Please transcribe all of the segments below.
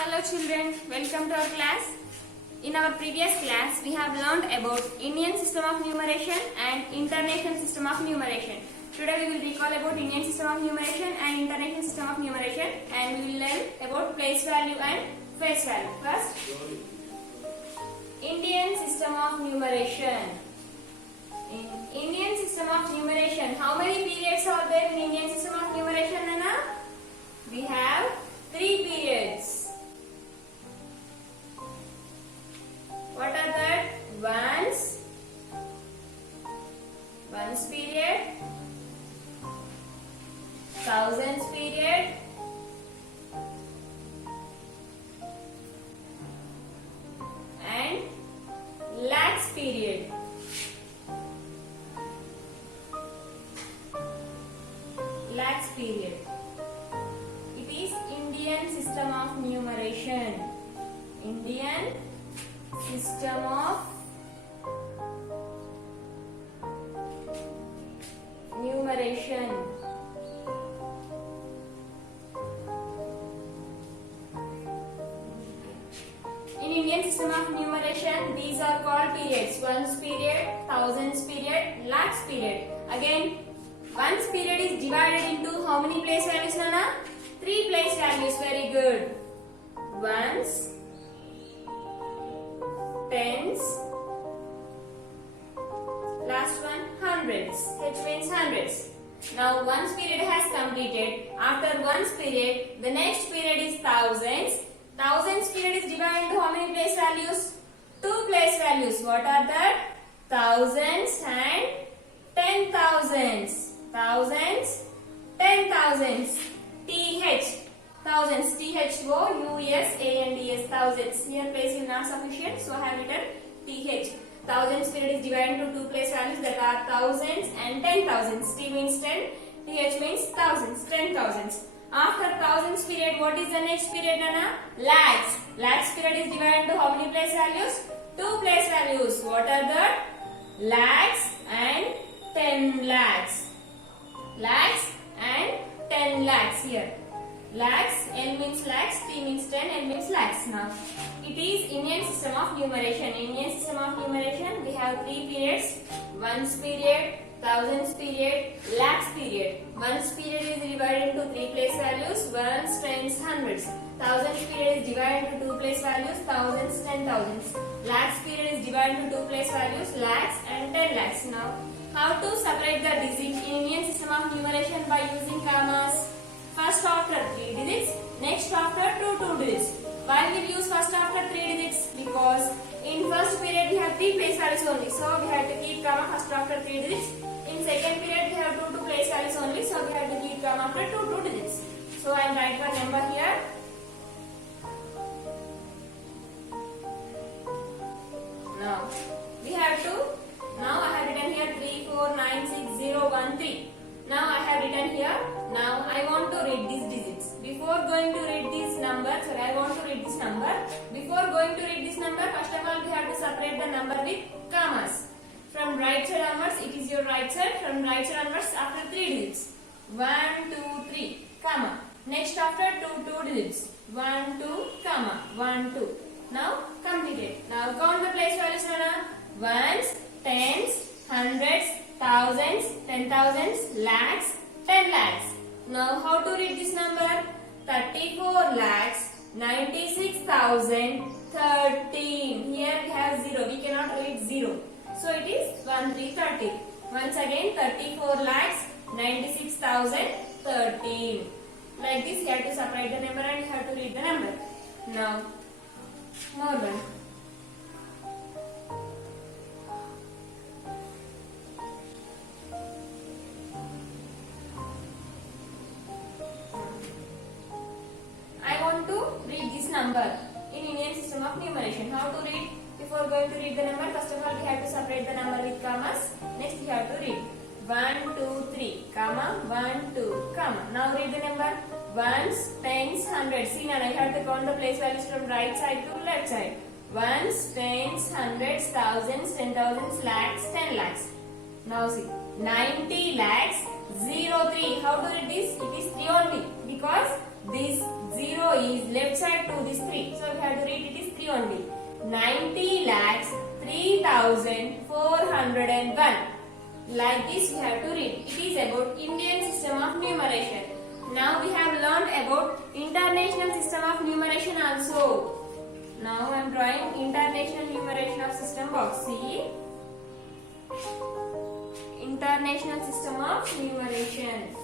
Hello children, welcome to our class. In our previous class, we have learned about Indian system of numeration and international system of numeration. Today we will recall about Indian system of numeration and international system of numeration, and we will learn about place value and face value. First, Indian system of numeration. In Indian system of numeration, how many periods are there in Indian system of numeration, Nana? We have 3 periods. What are that? Ones period, thousands period, and lakhs period. Lakhs period. It is Indian system of numeration. Indian system of numeration. In Indian system of numeration, these are called periods. Ones period, thousands period, lakhs period. Again, ones period is divided into how many place values, Nana? 3 place values. Very good. Ones, tens, last one hundreds. H means hundreds. Now ones period has completed. After ones period, the next period is thousands. Thousands period is divided into how many place values? 2 place values. What are that? Thousands and 10,000s. Thousands, 10,000s. TH. Thousands, THOUSANDS, thousands. Here place is not sufficient, so I have written TH. Thousands period is divided into 2 place values, that are thousands and 10,000s. T means 10, TH means thousands, 10,000s. After thousands period, what is the next period, Nana? Lakhs. Lakhs period is divided into how many place values? 2 place values. What are that? Lakhs and 10 lakhs. Lakhs and 10 lakhs here. Lakhs, L means lakhs, T means 10, L means lakhs. Now, it is Indian system of numeration. Indian system of numeration, we have 3 periods. Ones period, thousands period, lakhs period. Ones period is divided into 3 place values, ones, tens, hundreds. Thousands period is divided into 2 place values, thousands, 10,000s. Lakhs period is divided into 2 place values, lakhs and 10 lakhs. Now, how to separate the digits in Indian system of numeration by using commas? First after 3 digits, next after 2 digits. Why we use first after 3 digits? Because in first period we have 3 place values only, so we have to keep comma first after 3 digits. In second period we have 2 place values only, so we have to keep comma after 2 digits. So I will write one number here. Now we have to. Now I have written here 3, 4, 9, 6, 0, 1, 3. Now I have written here. Now I want to read these digits. Before going to read this number, I want to read this number. Before going to read this number, first of all we have to separate the number with commas. From right side onwards, it is your right side. From right side onwards, after 3 digits. 1, 2, 3, comma. Next after 2 digits. 1, 2, comma. 1, 2. Now completed. Now count the place values, Nana. Ones, tens, hundreds, thousands, 10,000s, lakhs, 10 lakhs. Now how to read this number? 34 lakhs, 96,013. Here we have 0. We cannot read 0. So it is 1330. Once again 34 lakhs, 96,013. Like this you have to separate the number and you have to read the number. Now more one. Number in Indian system of numeration. How to read? Before going to read the number, first of all we have to separate the number with commas. Next we have to read 1, 2, 3, comma, 1, 2, comma. Now read the number. Ones, tens, hundreds. See, now I have to count the place values from right side to left side. Ones, tens, hundreds, thousands, 10,000s, lakhs, 10 lakhs. Now see, 90 lakhs 03. How to read this? It is 3 only because this 0 is left side 2, this 3. So we have to read it is 3 only. 90 lakhs 3,401. Like this we have to read. It is about Indian system of numeration. Now we have learned about international system of numeration also. Now I am drawing international numeration of system box. See? International system of numeration.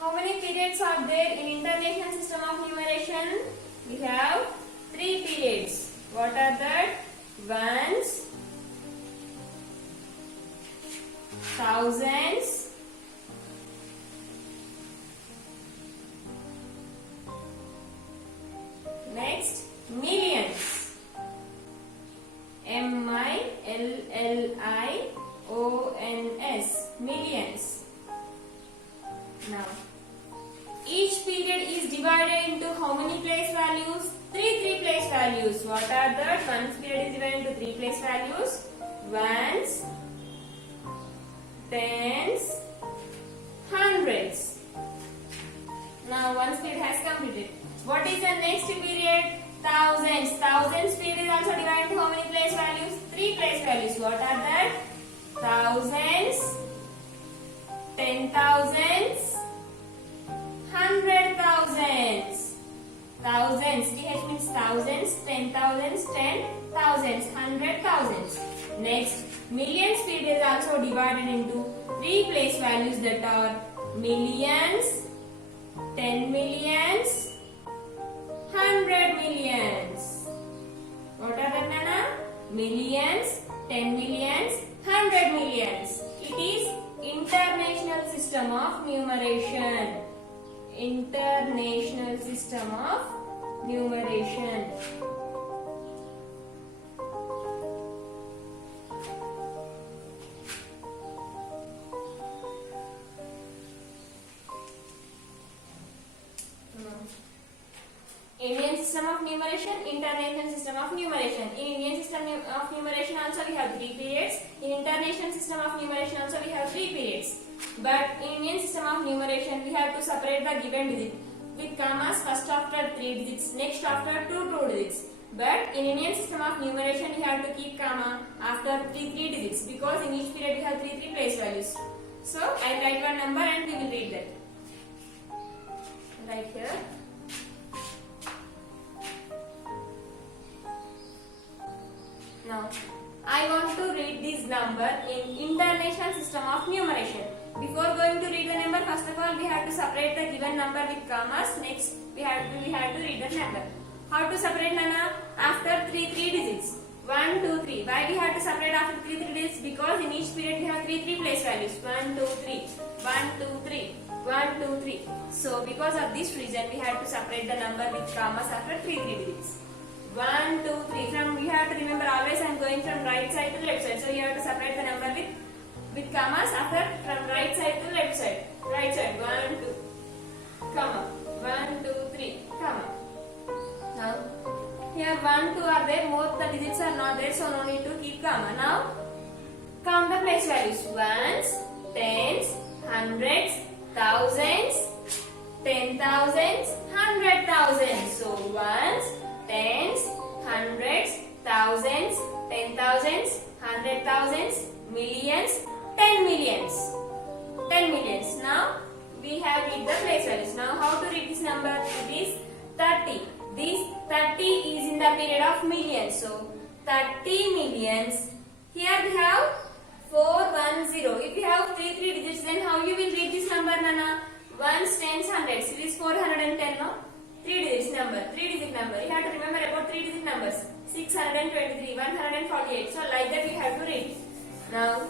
How many periods are there in international system of numeration? We have 3 periods. What are that? Ones, thousands, next millions. M-I-L-L-I-O-N-S. Millions. Now, each period is divided into how many place values? 3 place values. What are that? One period is divided into 3 place values. Ones, tens, hundreds. Now one period has completed. What is the next period? Thousands. Thousands period is also divided into how many place values? 3 place values. What are that? Thousands, 10,000s, 100,000s. Thousands, TH means thousands, 10,000s, 10,000s, 100,000s. Next, millions period is also divided into 3 place values, that are millions, 10 millions, 100 millions. What are the Nana? Millions, 10 millions, 100 millions. It is international system of numeration. International system of numeration. Indian system of numeration, international system of numeration. In Indian system of numeration also we have 3 periods. In international system of numeration also we have 3 periods. But in Indian system of numeration we have to separate the given digit with commas first after 3 digits, next after 2 digits. But in Indian system of numeration we have to keep comma after 3 digits, because in each period we have 3 place values. So I will write one number and we will read that. Right here. Now, I want to read this number in international system of numeration. Before going to read the number, first of all we have to separate the given number with commas. Next, we have to read the number. How to separate, Nana? After 3 digits. 1, 2, 3. Why we have to separate after 3 digits? Because in each period we have 3 place values. 1, 2, 3. 1, 2, 3. 1, 2, 3. So, because of this reason, we have to separate the number with commas after 3 digits. 1, 2, 3. From you have to remember, always I am going from right side to left side. So you have to separate the number with commas after from right side to left side. Right side 1, 2, comma 1, 2, 3, comma. Now here 1, 2 are there. Both the digits are not there, so no need to keep comma. Now count the place values: ones, tens, hundreds, thousands, 10,000s, 100,000s. So ones, tens, hundreds, thousands, 10,000s, 100,000s, millions, 10 millions. 10 millions. Now we have read the place values. Now how to read this number? It is 30. This 30 is in the period of millions. So 30 millions. Here we have 410. If you have 3 digits, then how you will read this number, Nana? Ones, tens, hundreds. It is 410, no? 3 digits number. 3 digit number. You have to remember about 3 digit numbers. 623, 148. So like that we have to read. Now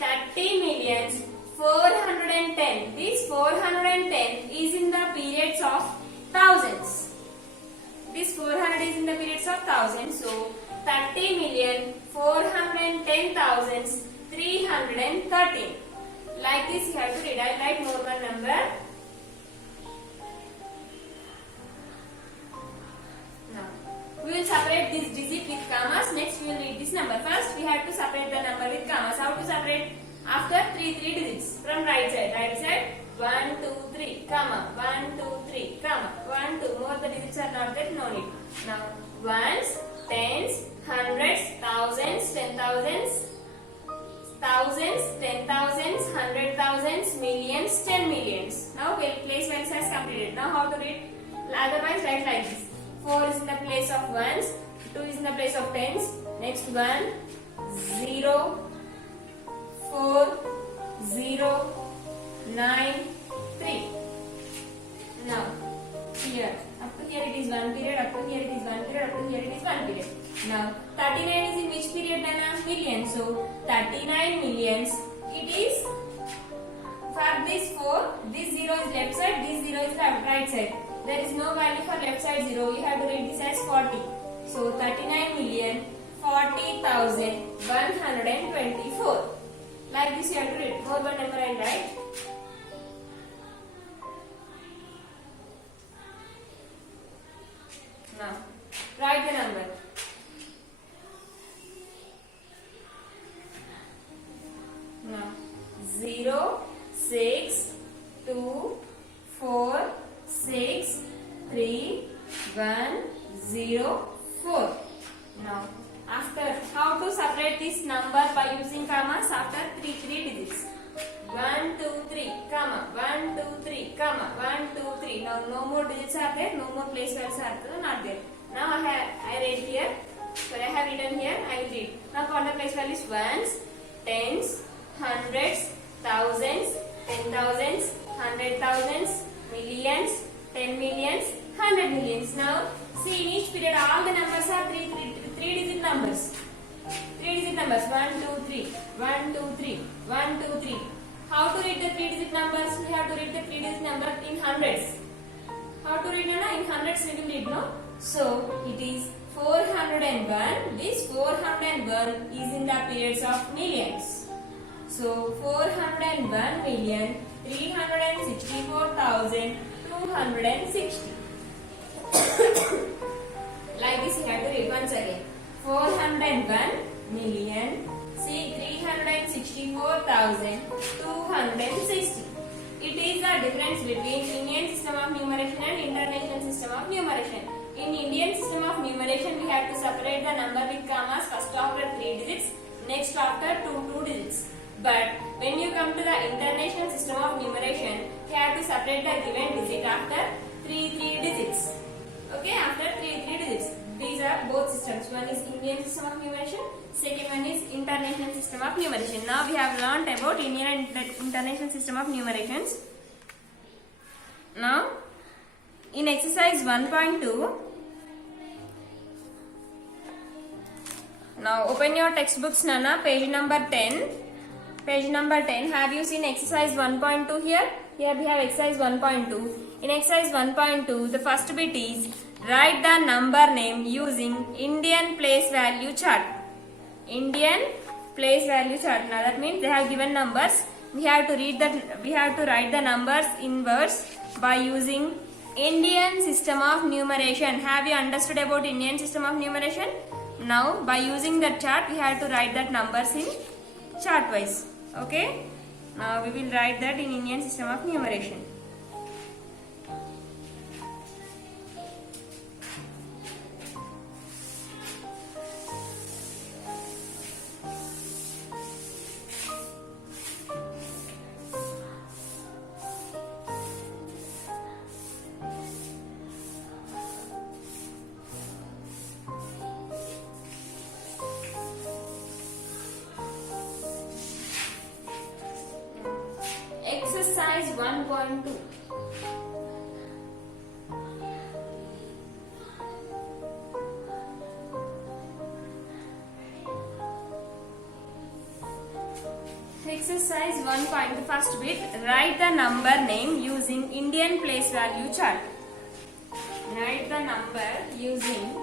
30 millions 410. This 410 is in the periods of thousands. This 400 is in the periods of thousands. So 30 million 410,000 313. Like this you have to read. I write more one number. Now we will separate this digit with commas. Next we will read this number. First, we have to separate the number with commas. How to separate? After three digits from right side. Right side, 1, 2, 3, comma, 1, 2, 3, comma, 1, 2. More the digits are not there, no need. Now, ones, tens, hundreds, thousands, 10,000s, thousands, 10,000s, 100,000s, millions, 10 millions. Now, place values has completed. Now, how to read? Otherwise, write like this. 4 is in the place of ones, 2 is in the place of tens. Next 1, 0, 4, 0, 9, 3. Now, here, up to here it is 1 period, up to here it is 1 period, up to here it is 1 period. Now, 39 is in which period, Nana? Million. So, 39 millions, it is, for this 4, this 0 is left side, this 0 is right side. There is no value for left side 0, you have to read this as 40. So, 39,40,124. Like this you have to read. More one number I write. Now, write the number. Now, 0, 6, 2, 4, 6, 3, 1, 0, 4. Now, after, how to separate this number by using commas after three digits? 1, 2, 3, comma, 1, 2, 3, comma, 1, 2, 3. Now, no more digits are there, no more place values are there, not there. Now, I read here. So, I have written here, I will read. Now, count the place values: ones, tens, hundreds, thousands, 10,000s, 100,000s, millions, 10 millions, 100 millions. Now, see in each period all the numbers are three digit numbers. 3 digit numbers: 1, 2, 3, 1, 2, 3, 1, 2, 3. How to read the 3 digit numbers? We have to read the 3 digit number in hundreds. How to read, Nana? In hundreds we will read, no? So, it is 401. This 401 is in the periods of millions. So, 401,364,260. Like this you have to read once again. 401 million, see 364,260. It is the difference between Indian system of numeration and international system of numeration. In Indian system of numeration, we have to separate the number with commas first after 3 digits, next after 2 digits. But when you come to the international system of numeration, you have to separate the given digit after 3 digits. Okay, after 3 digits. These are both systems. One is Indian system of numeration, second one is international system of numeration. Now we have learnt about Indian and international system of numerations. Now, in exercise 1.2, now open your textbooks, Nana, page number 10. Page number 10. Have you seen exercise 1.2 here? Here we have exercise 1.2. In exercise 1.2, the first bit is write the number name using Indian place value chart. Indian place value chart. Now that means they have given numbers. We have to write the numbers in words by using Indian system of numeration. Have you understood about Indian system of numeration? Now by using the chart, we have to write that numbers in chart wise. Okay. Now we will write that in Indian system of numeration. Exercise 1.2. Exercise 1. The first bit, write the number name using Indian place value chart. Write the number using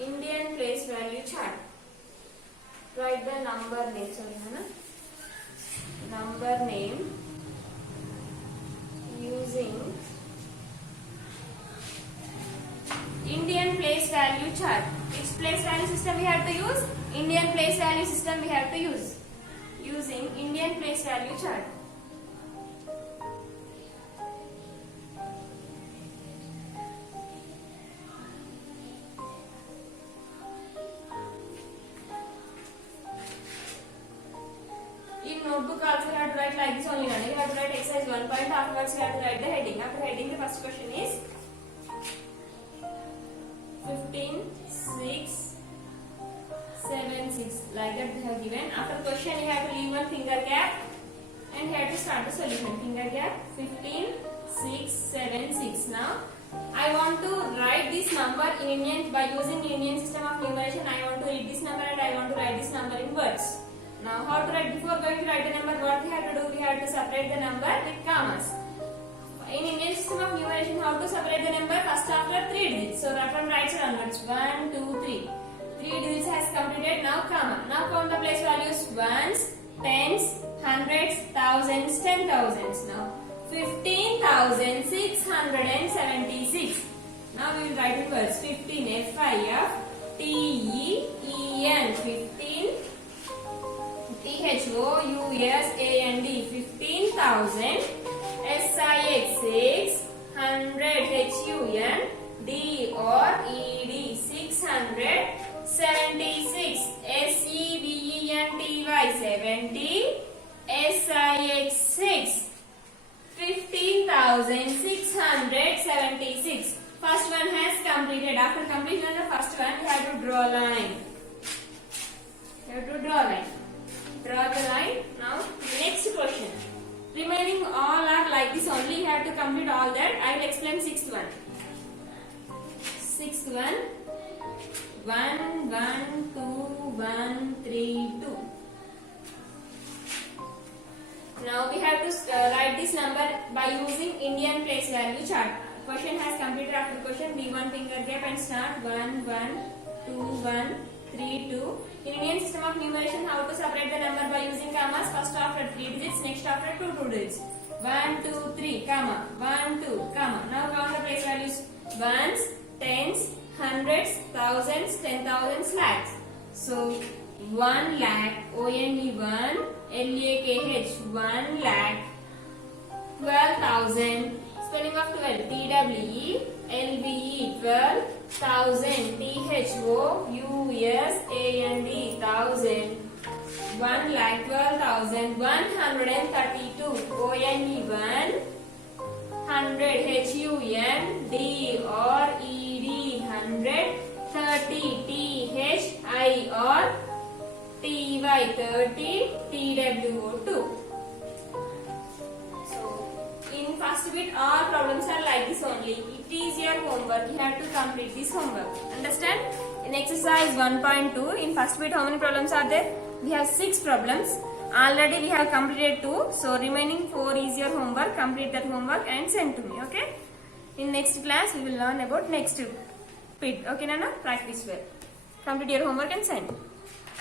Indian place value chart. Write the the number name. Sorry, Hannah. Number name using Indian place value chart. Which place value system we have to use? Indian place value system we have to use. Using Indian place value chart. In notebook also you have to write like this only. You have to write exercise 1 point. Afterwards you have to write the heading. After heading, the first question is 15, 6, 7, 6. Like that they have given. After the question you have to leave one finger gap and you have to start the solution. Finger gap 15, 6, 7, 6. Now I want to write this number in Indian by using Indian system of numeration. I want to read this number and I want to write this number in words. Now how to write? Before going to write the number, what we have to do? We have to separate the number with commas. In Indian system of numeration, how to separate the number? First after 3 digits. So from right side onwards, 1, 2, 3. 3 digits has completed. Now comma. Now count the place values: ones, tens, hundreds, thousands, 10,000s. Now 15,676. Now we will write in words: 15, F-I-F-T-E-E-N, 15. THOUSAND, 15,000. SIX, 600. HUNDRED, 600. 76. SEVENTY, 70. SIX, 6. 15,676. First one has completed. After completion of the first one, you have to draw a line. You have to draw a line. Draw the line. Now, next question. Remaining all are like this only. You have to complete all that. I will explain sixth one. Sixth one. 1, 1, 2, 1, 3, 2. Now we have to write this number by using Indian place value chart. Question has completed. After question, leave one finger gap and start 1, 1, 2, 1, 3, 2. In Indian system of numeration, how to separate the number by using commas? First after 3 digits, next after 2 digits. 1, 2, 3, comma. 1, 2, comma. Now count the place values: ones, tens, hundreds, thousands, 10,000, lakhs. So 1 lakh, ONE1, LAKH, 1 lakh, 12,000. Spelling of 12, TWE, LBE, 12,000, THOUSAND, 1,000, 1 lakh, 12,000, 132, ONE1, 100, HUNDRED, 100, 30, THIRTY, 30, TWO2. In first bit, all problems are like this only. It is your homework. You have to complete this homework. Understand? In exercise 1.2, in first bit, how many problems are there? We have 6 problems. Already we have completed 2. So remaining 4 is your homework. Complete that homework and send to me. Okay? In next class, we will learn about next bit. Okay, Nana? Practice well. Complete your homework and send.